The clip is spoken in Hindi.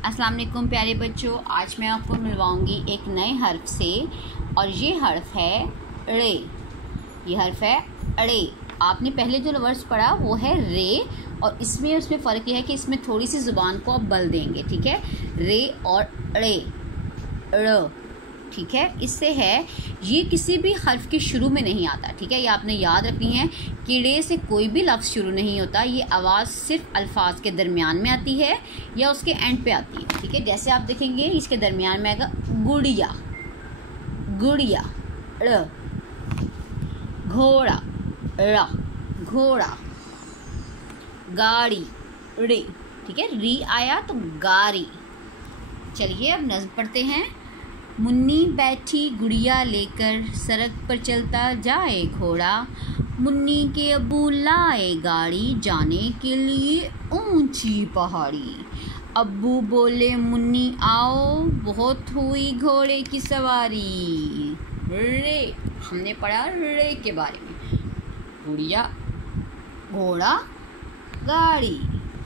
अस्सलाम वालेकुम प्यारे बच्चों, आज मैं आपको मिलवाऊंगी एक नए हर्फ से और ये हर्फ है रे। ये हर्फ है अड़े। आपने पहले जो वर्ड्स पढ़ा वो है रे और उसमें फ़र्क ये है कि इसमें थोड़ी सी ज़ुबान को आप बल देंगे, ठीक है। रे और अड़े, ड़, ठीक है। इससे है ये किसी भी हर्फ के शुरू में नहीं आता, ठीक है। ये आपने याद रखनी है कि रे से कोई भी लफ्ज़ शुरू नहीं होता। ये आवाज़ सिर्फ अल्फाज के दरमियान में आती है या उसके एंड पे आती है, ठीक है। जैसे आप देखेंगे इसके दरमियान में आएगा गुड़िया, गुड़िया, ड़, घोड़ा, रा, घोड़ा, गाड़ी, रे, ठीक है। री आया तो गाड़ी। चलिए अब नज़्म पढ़ते हैं। मुन्नी बैठी गुड़िया लेकर, सड़क पर चलता जाए घोड़ा। मुन्नी के अब्बू लाए गाड़ी, जाने के लिए ऊंची पहाड़ी। अब्बू बोले मुन्नी आओ, बहुत हुई घोड़े की सवारी। रे, हमने पढ़ा रे के बारे में। गुड़िया, घोड़ा, गाड़ी।